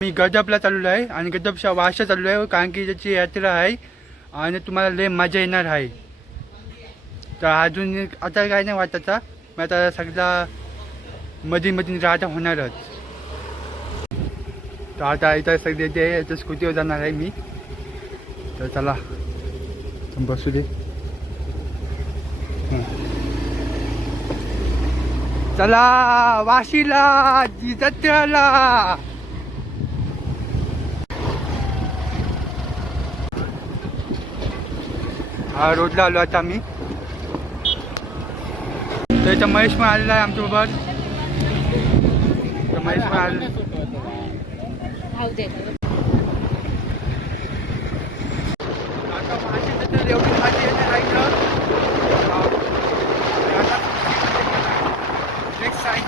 मी गजबला चाललो आहे आणि गजबच्या वाशा चाललो आहे कारण की त्याची यात्रा आहे आणि तुम्हाला लय मजा येणार आहे. तर अजून आता काय नाही वाटतं, मग आता सगळा मधी राहता होणारच. तर आता इथं सगळे ते याच्या स्कूटीवर जाणार आहे मी. तर चला बसू दे. चला वाशीला जत्रेला. हा रोडला आलो आता आम्ही. तर इथं महेश पण आलेला आहे आमच्याबरोबर. तर महेश पण आले. आता वाशी जत्रेला एवढी मजा येणार आहे ना. नेक्स्ट साईड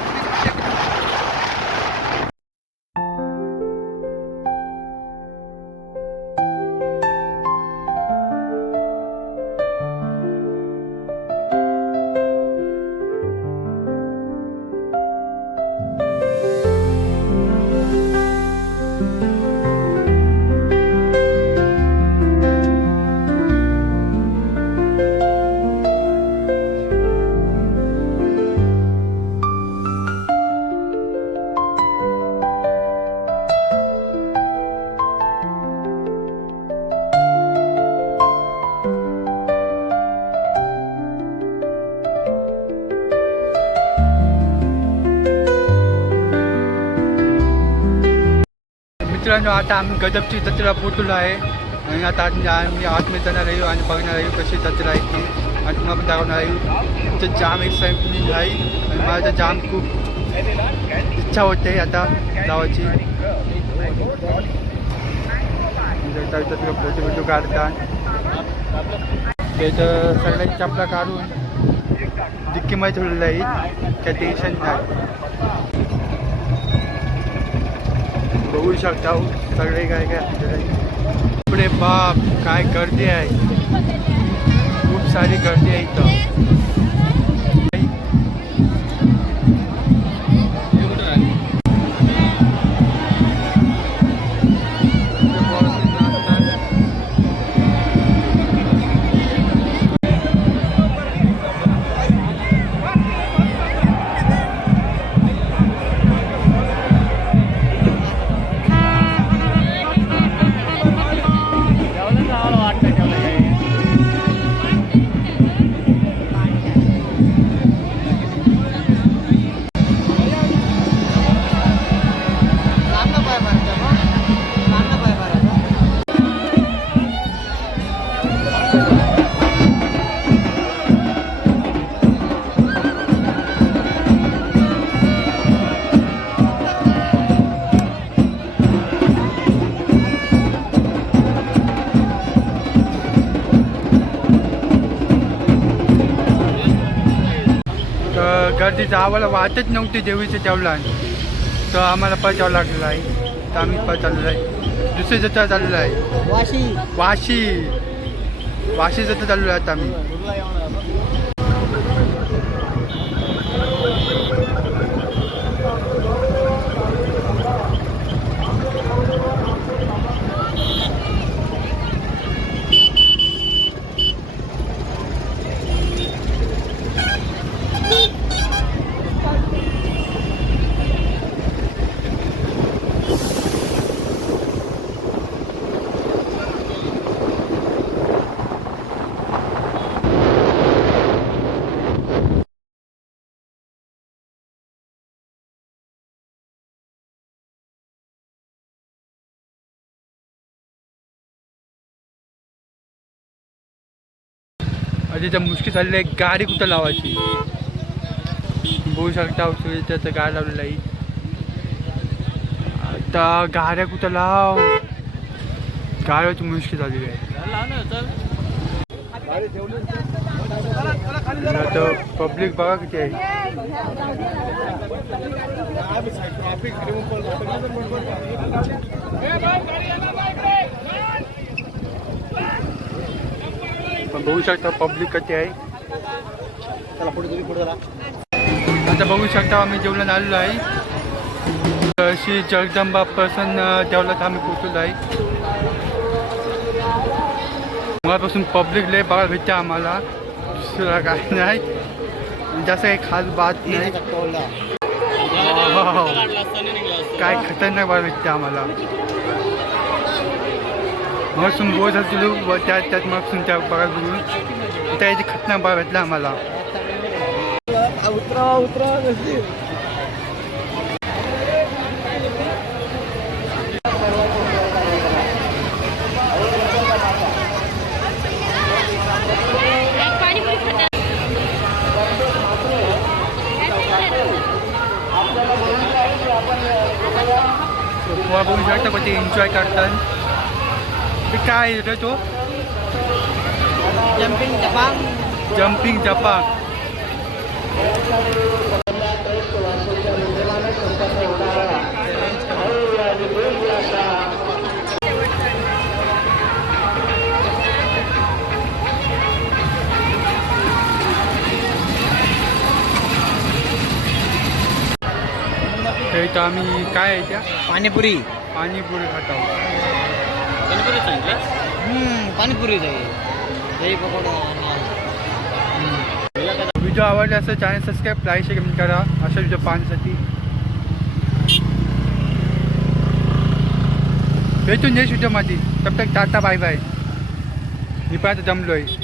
मित्रांनो, आता आम्ही गजबची जत्रा पोचलो आहे आणि आता आम्ही आतमध्ये जाणार आहे आणि बघणार आहे कशी जत्रा आहे ती आणि तुम्हाला पण दाखवणार आहे. तर जाम एक्साइटमेंट आहे आणि मला तर जाम खूप इच्छा होते आता जावायची. फोटो काढतात तर सगळ्यांची चपला काढून डिक्कीमध्ये ठेवलेलं आहे, काय टेन्शन नाही. बघू शकता सगळे काय काय. पुढे बाप काय गर्दी आहे, खूप सारी गर्दी आहे इथं. गर्दी जावायला वाटत नव्हती देवीच्या तेवढा, तर आम्हाला पळावं लागलेलं आहे. तर आम्ही पळ चाललेलो आहे, दुसरी जत्रा चाललेलं आहे. वाशी जत्रा चाललेलो आहे आता आम्ही. तिथं मुश्किल झालेलं आहे गाडी कुठं लावायची. बघू शकता त्याचं गाडी लावलेलं आहे. आता गाड्या कुठं लाव, गाड्याची मुश्किल झालेली आहे. आता पब्लिक बघा किती आहे. पण बघू शकता पब्लिक किती आहे. आता बघू शकता आम्ही जेवणाला आलेलो आहे. श्री जगदंबा प्रसन्न देवळात आम्ही पोचलो आहे. मगापासून पब्लिक लय बघायला भेटते आम्हाला, दुसरा काय नाही, जास्त काही खास बात नाही. वाव. काय खतरनाक बघायला भेटते आम्हाला. मग बोज असलो व त्यात मग त्या बघायला बघून त्या याची खतरनाक बघायला भेटला आम्हाला. उतरा उतरा गोवा बघू शकता पण ते एन्जॉय करतात. ते काय रे तो जंपिंग जपांग. जम्पिंग जपांग. तर इथं आम्ही काय आहे त्या पाणीपुरी. पाणीपुरी खात आहोत. पाणीपुरी जाईल. दही पकोडा. व्हिडिओ आवडला असं channel subscribe, like, share, comment करा अशा व्हिडिओ पाहण्यासाठी. भेटून नेक्स्ट व्हिडिओमध्ये. तब तक टाटा बाय बाय. मी पण आता जमलो आहे.